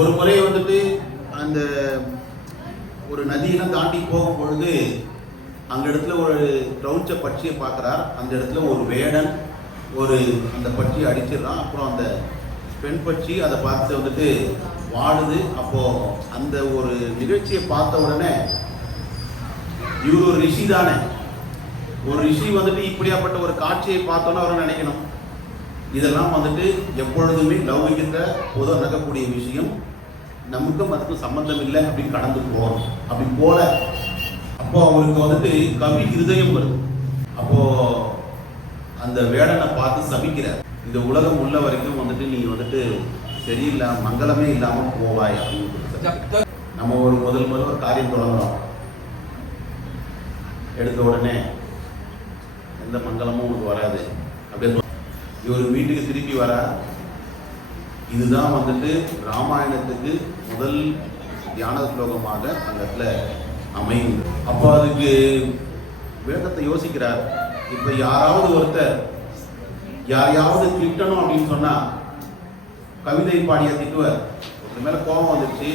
ஒரு முறை வந்துட்டு அந்த ஒரு நதியெல்லாம் தாண்டி போகும் பொழுது அந்த இடத்துல ஒரு கிரௌச்ச பட்சியை பார்க்குறார். அந்த இடத்துல ஒரு வேடன் அந்த பட்சியை அடிச்சிடறான். அப்புறம் அந்த பெண் பட்சி அதை பார்த்து வந்துட்டு வாடுது. அப்போ அந்த ஒரு நிகழ்ச்சியை பார்த்த உடனே இவர் ஒரு ரிஷி தானே, ஒரு ரிஷி வந்துட்டு இப்படியாப்பட்ட ஒரு காட்சியை பார்த்தோன்னு அவரை நினைக்கணும். இதெல்லாம் வந்துட்டு எப்பொழுதுமே லௌகிகத்த பொதுவாக நடக்கக்கூடிய விஷயம், நமக்கும் அதுக்கும் சம்பந்தம் இல்லை அப்படின்னு கடந்து போகணும். அப்படி போல அப்போ அவருக்கு வந்துட்டு கவி இருதயம் வருது. அப்போ அந்த வேடனை பார்த்து சபிக்கிறார், இந்த உலகம் உள்ள வரைக்கும் வந்துட்டு நீ வந்துட்டு சரியில்லை, மங்களமே இல்லாமல் போவாய் அப்படின்னு. நம்ம ஒரு முதல் ஒரு காரியம் தொடங்குறோம், எடுத்த உடனே எந்த மங்களமும் உங்களுக்கு வராது அப்படின்னு இவர் வீட்டுக்கு திருப்பி வர. இதுதான் வந்துட்டு ராமாயணத்துக்கு முதல் தியான ஸ்லோகமாக அந்த இடத்துல அமையும். அப்போ அதுக்கு வேதத்தை யோசிக்கிறார். இப்போ யாராவது ஒருத்தர் யாரையாவது திட்டணும் அப்படின்னு சொன்னா கவிதை பாடிய திட்டுவார். ஒருத்தர் மேல கோபம் வந்துருச்சு,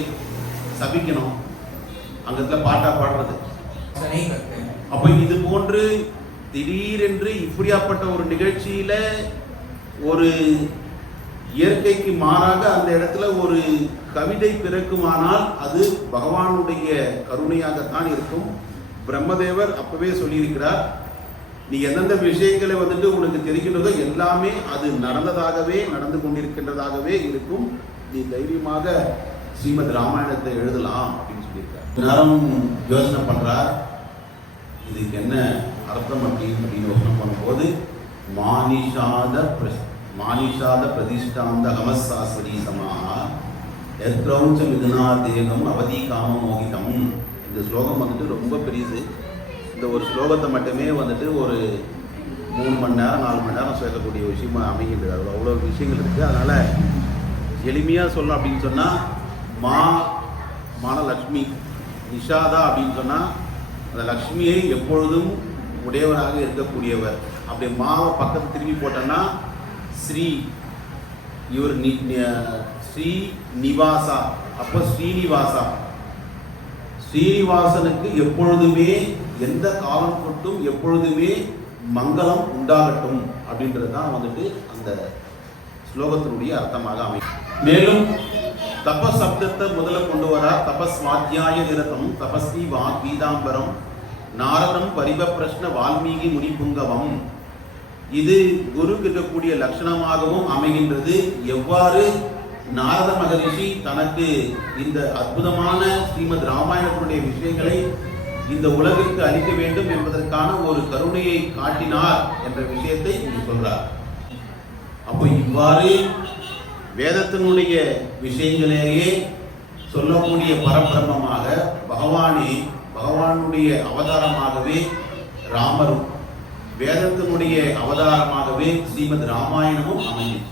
சபிக்கணும், அந்த இடத்துல பாட்டா பாடுறது. அப்போ இது போன்று திடீரென்று இப்படியாப்பட்ட ஒரு நிகழ்ச்சியில ஒரு இயற்கைக்கு மாறாக அந்த இடத்துல ஒரு கவிதை பிறக்குமானால் அது பகவானுடைய கருணையாகத்தான் இருக்கும். பிரம்மதேவர் அப்பவே சொல்லியிருக்கிறார், நீ எந்தெந்த விஷயங்களை வந்துட்டு உனக்கு தெரிகின்றதோ எல்லாமே அது நடந்ததாகவே நடந்து கொண்டிருக்கின்றதாகவே இருக்கும், நீ தைரியமாக ஸ்ரீமத் ராமாயணத்தை எழுதலாம் அப்படின்னு சொல்லியிருக்கார். எல்லாரும் யோசனை பண்றார், இதுக்கு என்ன அர்த்தம் அப்படின்னு யோசனை பண்ணும்போது மானிஷாத பிரதிஷ்டாந்த ஹமசாஸ்வரி சமாஹா எத்ரௌச்ச மிதுனா தேகம் அவதி காம மோகிதம். இந்த ஸ்லோகம் வந்துட்டு ரொம்ப பெரியது. இந்த ஒரு ஸ்லோகத்தை மட்டுமே வந்துட்டு ஒரு 3 மணி நேரம் 4 மணி நேரம் சேர்க்கக்கூடிய விஷயமா அமைகின்றது. அது அவ்வளோ விஷயங்கள் இருக்குது. அதனால் எளிமையாக சொல்லணும் அப்படின்னு சொன்னால் மானலக்ஷ்மி, நிஷாதா அப்படின்னு சொன்னால் அந்த லக்ஷ்மியை எப்பொழுதும் உடையவராக இருக்கக்கூடியவர். அப்படி மாவை பக்கத்து திரும்பி போட்டோன்னா ஸ்ரீ, இவர் ஸ்ரீ நிவாசா, அப்போ ஸ்ரீனிவாசனுக்கு எப்பொழுதுமே எந்த காலம் கொட்டும் எப்பொழுதுமே மங்களம் உண்டாகட்டும் அப்படின்றது தான் வந்துட்டு அந்த ஸ்லோகத்தினுடைய அர்த்தமாக அமையும். மேலும் தபஸ் சப்தத்தை முதல்ல கொண்டு வர தபஸ்வாத்தியாய நிரதம் தபஸ்வி வாக்வீதாம்பரம் நாரதம் பரிப பிரஷ்ன வால்மீகி முனிபுங்கவம். இது குருக்கு இருக்கக்கூடிய லட்சணமாகவும் அமைகின்றது. எவ்வாறு நாரத மகரிஷி தனக்கு இந்த அற்புதமான ஸ்ரீமத் ராமாயணத்தினுடைய விஷயங்களை இந்த உலகிற்கு அளிக்க வேண்டும் என்பதற்கான ஒரு கருணையை காட்டினார் என்ற விஷயத்தை இங்கு சொல்றார். அப்போ இவ்வாறு வேதத்தினுடைய விஷயங்களேயே சொல்லக்கூடிய பரபிரம்மமாக பகவானுடைய அவதாரமாகவே ராமரும், வேதத்தினுடைய அவதாரமாகவே ஸ்ரீமத் ராமாயணமும் அமையும்.